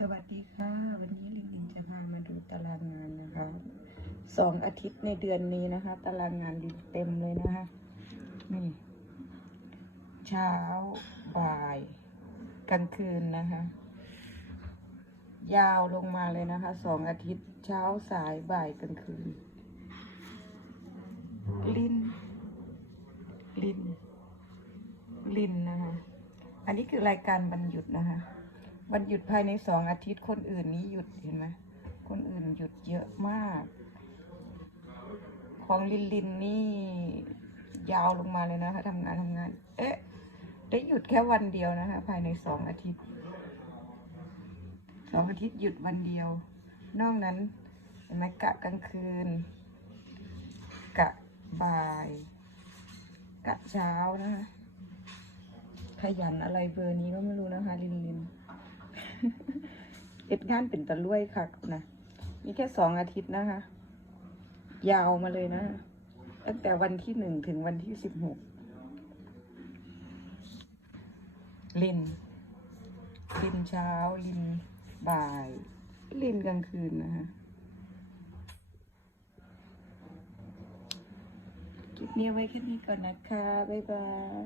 สวัสดีค่ะ วันนี้ลิงลินจะพามาดูตารางงานนะคะสองอาทิตย์ในเดือนนี้นะคะ ตารางงานลินเต็มเลยนะคะนี่เช้าบ่ายกลางคืนนะคะ ยาวลงมาเลยนะคะสองอาทิตย์เช้าสายบ่ายกลางคืน ลินลินลินนะคะ อันนี้คือรายการวันหยุดนะคะ วันหยุดภายในสองอาทิตย์คนอื่นนี้หยุดเห็นไหมคนอื่นหยุดเยอะมาก ของลินลินนี่ยาวลงมาเลยนะคะทำงานทำงาน เอ๊ะ ได้หยุดแค่วันเดียวนะคะ ภายในสองอาทิตย์สองอาทิตย์หยุดวันเดียว นอกนั้นเห็นไหมกะกลางคืน กะบ่าย กะเช้านะคะขยันอะไรเบอร์นี้ก็ไม่รู้นะคะ ลินลิน เอ็ดงานเป็นตะลุ่ยค่ะนะมีแค่สองอาทิตย์นะคะ ยาวมาเลยนะ ตั้งแต่วันที่หนึ่งถึงวันที่สิบหกลินลินเช้าลินบ่าย ลินกลางคืนนะคะคลิปนี้เอาไว้แค่นี้ก่อนนะคะ บ๊ายบาย